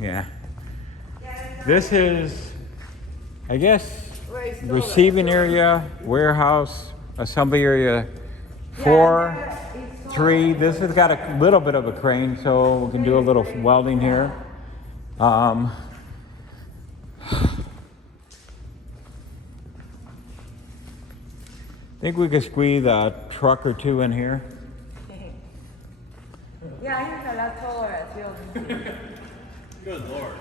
Yeah. This is, I guess, receiving area, warehouse, assembly area 4, 3. This has got a little bit of a crane, so we can do a little welding here. I think we could squeeze a truck or 2 in here. Yeah, I think a lot taller building. Good lord.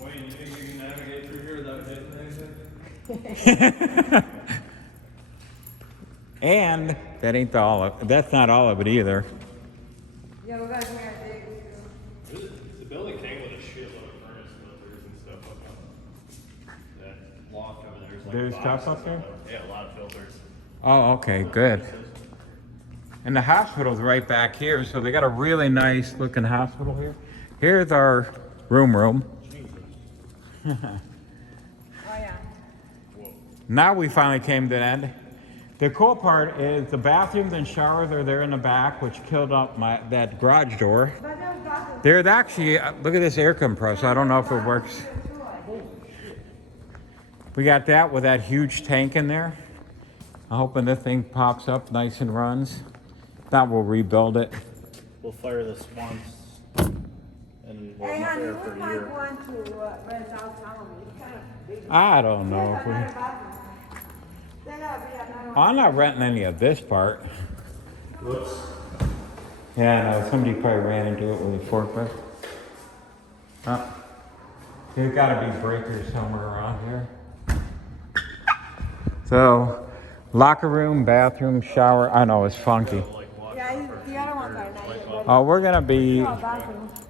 Wayne, you think you can navigate through here without hitting anything? And that ain't that's not all of it either. Yeah, we're gonna hear it. The building came with a shitload of furnace filters and stuff up on that loft over there. There's stuff up there? Yeah, a lot of filters. Oh, okay, good. And the hospital's right back here, so they got a really nice looking hospital here. Here's our room. Oh yeah. Now we finally came to the end. The cool part is the bathrooms and showers are there in the back, which killed up that garage door. There's actually, look at this air compressor. I don't know if it works. We got that with that huge tank in there. I'm hoping this thing pops up nice and runs. If not, we'll rebuild it. We'll fire this once and we'll Hey, not honey, there we for a might year. want to rent out some of it. It's kind of big. I don't know if we... I'm not renting any of this part. Whoops. Yeah, no, somebody probably ran into it with a forklift. There's gotta be breakers somewhere around here. So, locker room, bathroom, shower. I know, it's funky. Yeah, the other ones are nice. Oh, we're gonna be...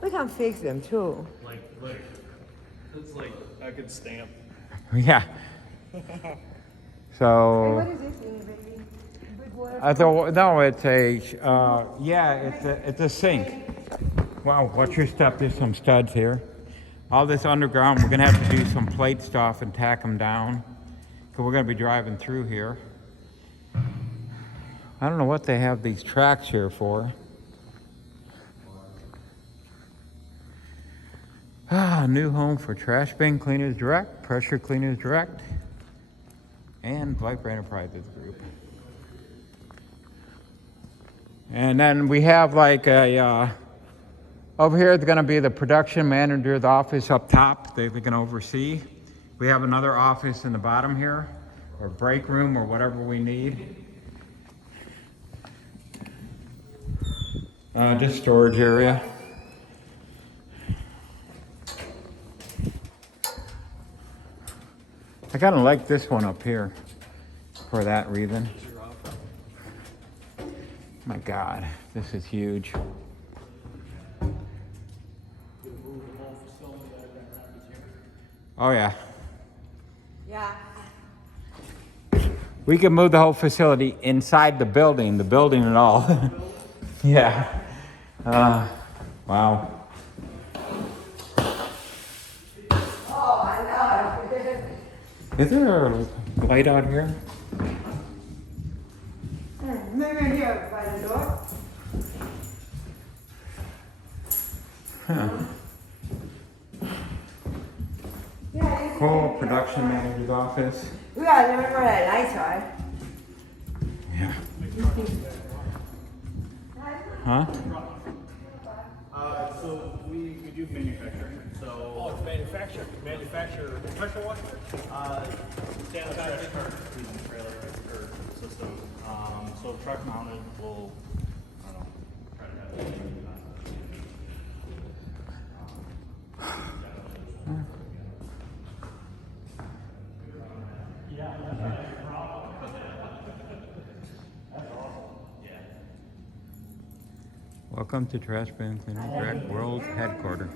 We can fix them too. It's like I could stamp. Yeah. Hey, So... what is this thing, baby? Brickwork? No, it's a, yeah, it's a sink. Wow, watch your step, there's some studs here. All this underground, we're gonna have to do some plate stuff and tack them down. Cause we're gonna be driving through here. I don't know what they have these tracks here for. New home for trash bin cleaners direct, pressure cleaners direct, and Viper Enterprises Group. And then we have like a, over here is gonna be the production manager's office up top that we can oversee. We have another office in the bottom here, or break room, or whatever we need. Just storage area. I kind of like this one up here for that reason. My God, this is huge. Oh yeah. Yeah. We can move the whole facility inside the building and all. Yeah. Wow. Oh, I know. Is there a light out here? Maybe here by the door. Huh. Yeah, Cool, production manager's office. we gotta remember that lights are. Yeah. Huh? So we do manufacturing. So it's manufacture pressure washer. Sanitized trailer or system. So truck mounted will, I don't know, try to have it. Welcome to Trash Bin Cleaner Direct World's headquarters.